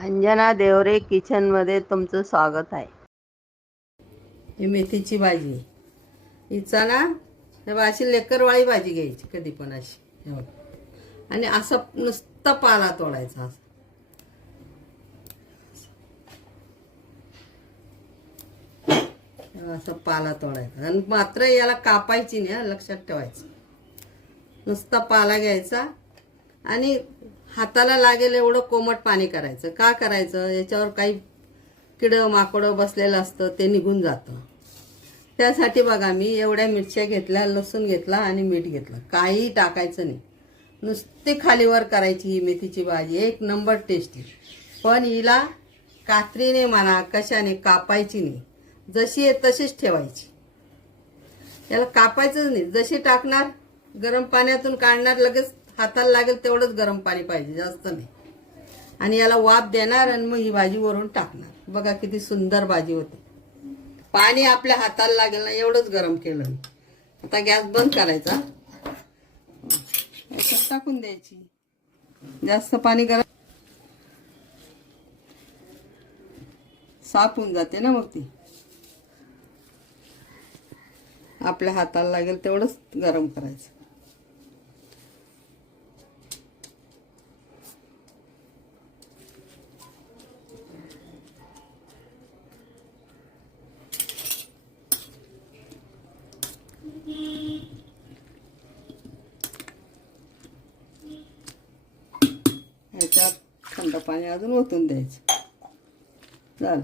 अंजना देवरे किचनमध्ये तुमचं स्वागत आहे. ही मेथीची भाजी. हिचा ना हे अशी लेकरवाळी भाजी घ्यायची कधी पण अशी. आणि असं नुसतं पाला तोडायचा असं. असं पाला तोडायचा. आणि मात्र याला कापायची नाही लक्षात ठेवायचं. नुसता पाला घ्यायचा. आणि हाताला लागेल एवढं कोमट पाणी करायचं. का करायचं? याच्यावर काही किडं माकडं बसलेलं असतं ते निघून जातं. त्यासाठी बघा मी एवढ्या मिरच्या घेतल्या लसूण घेतला आणि मीठ घेतलं. काही टाकायचं नाही. नुसती खालीवर करायची ही मेथीची भाजी. एक नंबर टेस्टी पण हिला कात्रीने म्हणा कशाने कापायची नाही. जशी आहे तशीच ठेवायची. याला कापायचंच नाही. जशी टाकणार गरम पाण्यातून काढणार लगेच हाताला लागेल तेवढंच गरम पाणी पाहिजे जास्त नाही. आणि याला वाफ देणार आणि मग ही भाजी वरून टाकणार. बघा किती सुंदर भाजी होते. पाणी आपल्या हाताला लागेल ना एवढंच गरम केलं आता गॅस बंद करायचा. टाकून द्यायची. जास्त पाणी गरम साफ होऊन जाते ना मग ती आपल्या हाताला लागेल तेवढंच गरम करायचं. थंड पाणी अजून ओतून द्यायचं. झालं.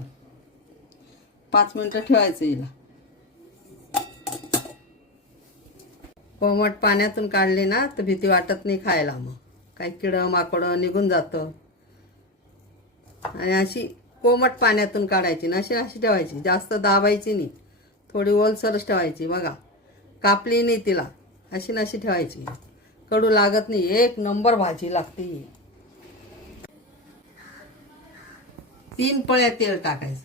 पाच मिनटं ठेवायचं हिला. कोमट पाण्यातून काढली ना तर भीती वाटत नाही खायला मग. काही किडं माकडं निघून जातं. आणि अशी कोमट पाण्यातून काढायची ना अशी अशी ठेवायची. जास्त दाबायची नाही. थोडी ओलसरच ठेवायची बघा. कापली नाही तिला. अशी नशी ठेवायची. कडू लागत नाही. एक नंबर भाजी लागते ही. तीन पळ्या तेल टाकायचं.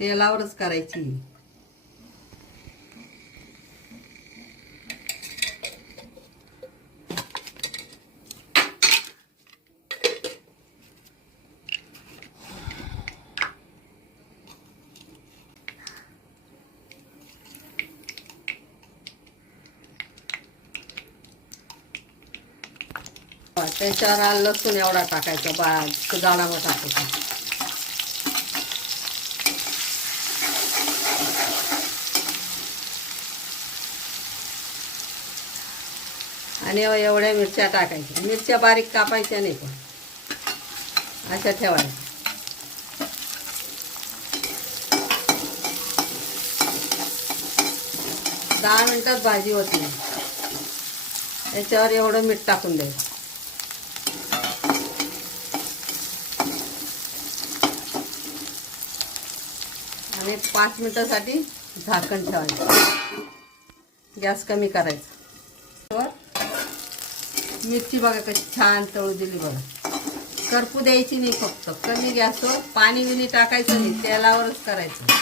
तेलावरच करायची. त्याच्यावर लसूण एवढा टाकायचा बा जाडावर टाकायचा. आणि एवढ्या मिरच्या टाकायच्या. मिरच्या बारीक कापायच्या नाही पण. अशा ठेवायच्या. दहा मिनटात भाजी होती याच्यावर एवढं मीठ टाकून द्यायचं. आणि पाच मिनिटासाठी झाकण ठेवायचं. गॅस कमी करायचा. मिरची बघा कशी छान तळू दिली बघा. करपू द्यायची नाही फक्त. कमी गॅसवर पाणी बिनी टाकायचं नाही तेलावरच करायचं.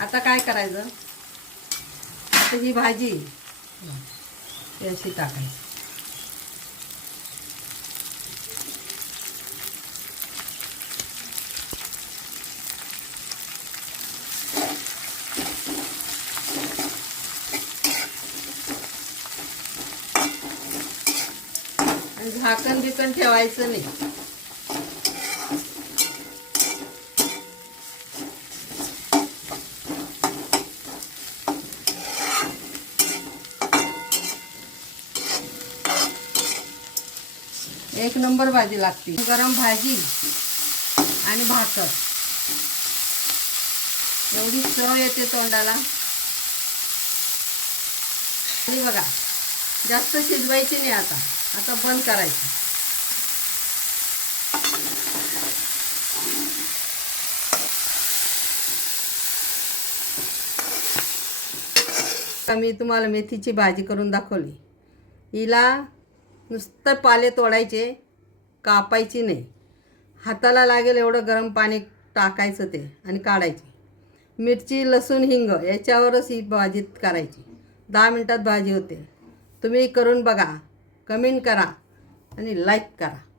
आता काय करायचं? आता ही भाजी. अशी टाकायची. आणि झाकण बिकण ठेवायचं नाही. एक नंबर भाजी लागते. गरम भाजी आणि भाकर. एवढी चव येते तोंडाला. आणि बघा जास्त शिजवायची नाही आता. आता बंद करायची. मी तुम्हाला मेथीची भाजी करून दाखवली. हिला नुसतं पाले तोडायचे कापायची नाही. हाताला लागेल एवढं गरम पाणी टाकायचं ते आणि काढायचे. मिरची लसूण हिंग याच्यावरच ही भाजी करायची. दहा मिनटात भाजी होते. तुम्ही करून बघा. कमेंट करा आणि लाईक करा.